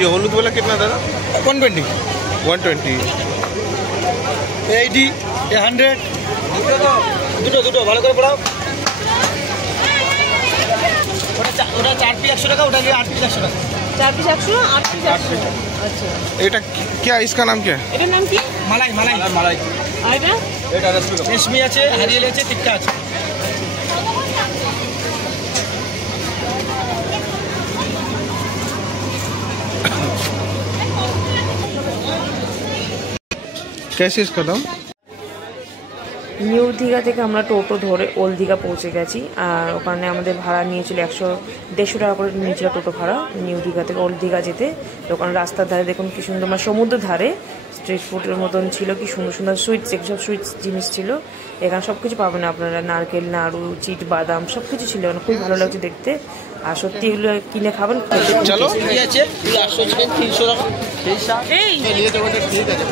ये हलूद वाला कितना दादा? 120, 120। 80, 100। দুটো ভালো করে পড়াও। ওটা 4 পিস 100 টাকা, ওটা 8 পিস 100 টাকা। 4 पिस 100, 8 पिस 100। अच्छा, এটা क्या इसका नाम क्या है? এটার নাম কি? মালাই। আর এটা রেশমি আছে, হারিয়েল আছে, টিক্কা আছে। कैसे इसका दाम? নিউ দীঘা থেকে আমরা টোটো ধরে ওল্ড দীঘা পৌঁছে গেছি। আর ওখানে আমাদের ভাড়া নিয়েছিল 150 টাকা করে নিয়েছিল টোটো ভাড়া নিউ দীঘা থেকে ওল্ড দীঘা যেতে। ওখানে রাস্তার ধারে দেখুন কি সুন্দর, মানে সমুদ্রের ধারে স্ট্রিট ফুডের মতন ছিল, কি সুন্দর সুন্দর সুইটস, সব সুইটস জিনিস ছিল। এখানে সব কিছু পাবেন আপনারা, নারকেল, নাড়ু, চিট, বাদাম সব কিছু ছিল। খুব ভালো লাগছে দেখতে। আর সত্যি এগুলো কিনে খাবেন। চলো কি আছে 800 থেকে 300 টাকা এই নিয়ে যাবো, ঠিক আছে।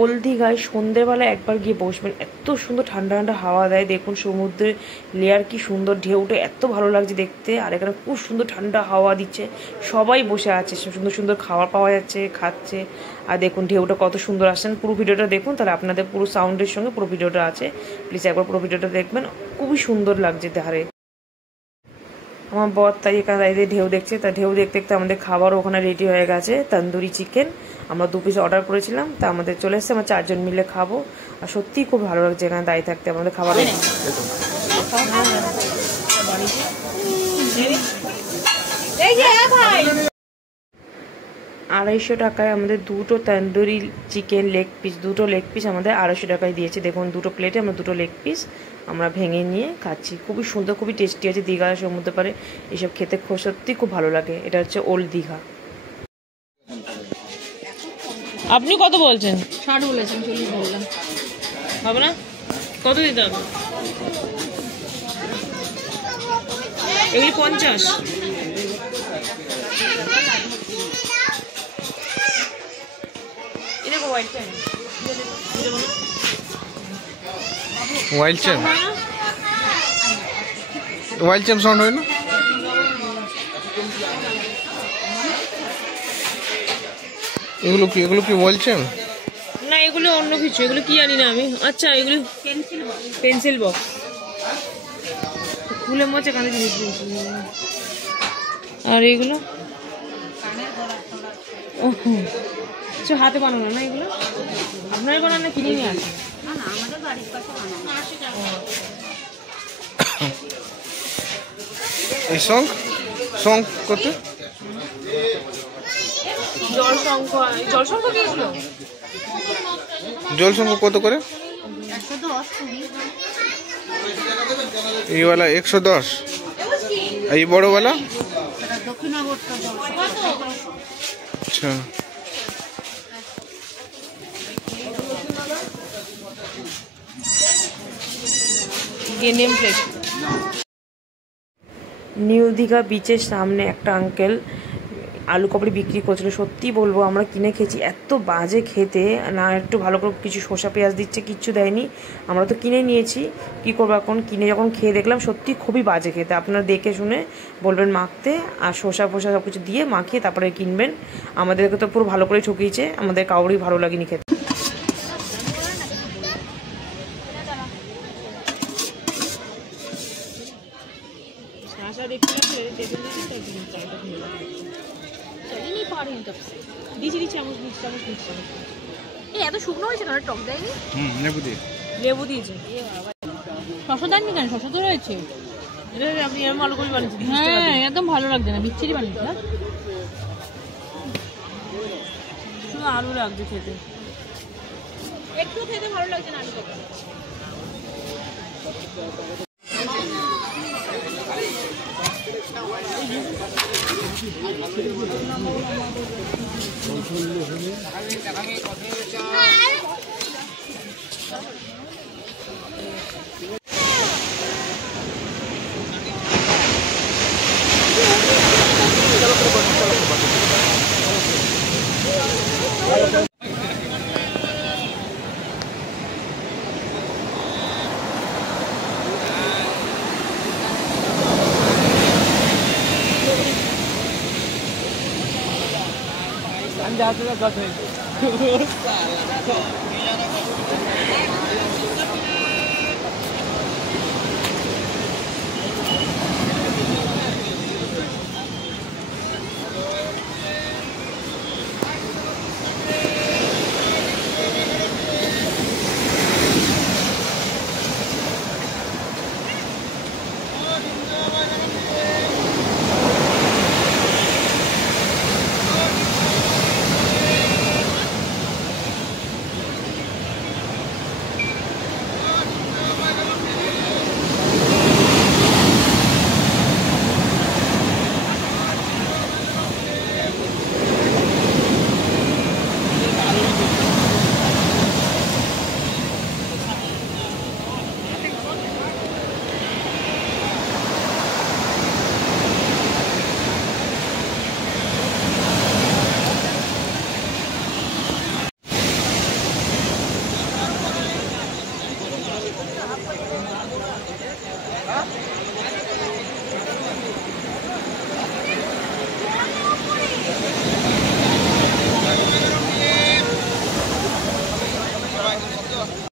ওল্ড দীঘায় সন্ধ্যেবেলা একবার গিয়ে বসবেন, এত সুন্দর ঠান্ডা ঠান্ডা হাওয়া দেয়। দেখুন সমুদ্রের লেয়ার কি সুন্দর, ঢেউটা এত ভালো লাগছে দেখতে। আর এখানে খুব সুন্দর ঠান্ডা হাওয়া দিচ্ছে, সবাই বসে আছে, সুন্দর সুন্দর খাবার পাওয়া যাচ্ছে, খাচ্ছে। আর দেখুন ঢেউটা কত সুন্দর আসছেন। পুরো ভিডিওটা দেখুন, তাহলে আপনাদের পুরো সাউন্ডের সঙ্গে পুরো ভিডিওটা আছে। প্লিজ একবার পুরো ভিডিওটা দেখবেন, খুবই সুন্দর লাগছে ধারে। আমার বর তাই এখানে দাঁড়িয়ে ঢেউ দেখছে। তা ঢেউ দেখতে দেখতে আমাদের খাবারও ওখানে রেডি হয়ে গেছে। তন্দুরি চিকেন আমরা 2 পিস অর্ডার করেছিলাম, তা আমাদের চলে এসেছে। আমরা 4 জন মিলে খাবো। আর সত্যিই খুব ভালো লাগছে এখানে দাঁড়িয়ে থাকতে। আমাদের খাবার 250 টাকায় আমাদের 2টো তন্দুরি চিকেন লেগ পিস, 2টো লেগ পিস আমাদের 250 টাকায় দিয়েছে। দেখুন 2টো প্লেটে আমরা 2টো লেগ পিস আমরা ভেঙে নিয়ে খাচ্ছি। খুবই সুন্দর, খুবই টেস্টি আছে। দীঘা সমুদ্র পারে এসব খেতে সত্যি খুব ভালো লাগে। এটা হচ্ছে ওল্ড দীঘা। আপনি কত বলছেন? 60 বলেছেন, 40 বললাম। হবে না? কত দিতে হবে? এগুলি 50। वाइल्ड चैन साउंड হয় না? এগুলো কি ওয়াইল্ড চেন? না, এগুলো অন্য কিছু। এগুলো কি জানি না আমি। আচ্ছা, এগুলো পেন্সিল বক্স। ফুলের মধ্যে কানে জিনিস। আর এগুলো কিছু হাতে বানানো না? এগুলো আপনার বানানো, কিনে নিয়ে আসে? না না, আমাদের বাড়ির পাশে বানানো। এই সং কত? জলশঙ্খ কি এগুলো? জলশঙ্খ কত করে? 110, 20। ये वाला 110। ये बड़ो वाला? দক্ষিণাবর্ত জলশঙ্খ। अच्छा, নেম প্লেট। নিউ দীঘা বিচের সামনে একটা আঙ্কেল আলু কাবড়ি বিক্রি করছিল। সত্যি বলবো আমরা কিনে খেয়েছি, এত বাজে খেতে। না একটু ভালো করে কিছু শসা পেঁয়াজ দিচ্ছে, কিচ্ছু দেয়নি। আমরা তো কিনে নিয়েছি, কি করবো এখন। কিনে যখন খেয়ে দেখলাম সত্যি খুবই বাজে খেতে। আপনারা দেখে শুনে বলবেন মাখতে, আর শসা ফসা সব কিছু দিয়ে মাখিয়ে তারপরে কিনবেন। আমাদেরকে তো পুরো ভালো করে ঠকিয়েছে, আমাদের কাউরই ভালো লাগেনি খেতে। এত শুকনো হয়েছে কেন? টক দেয়নি? লেবু দিয়েছে। শশা দেননি কেন? শশা তো রয়েছে। আপনি এরকম আলু করে বানিয়েছেন? হ্যাঁ, একদম ভালো লাগছে না, বিচ্ছিরি বানিয়েছে না। শুধু আলু লাগছে খেতে, একটু খেতে ভালো লাগছে না আলু করে। ধান দেওয়া গত হয়েছে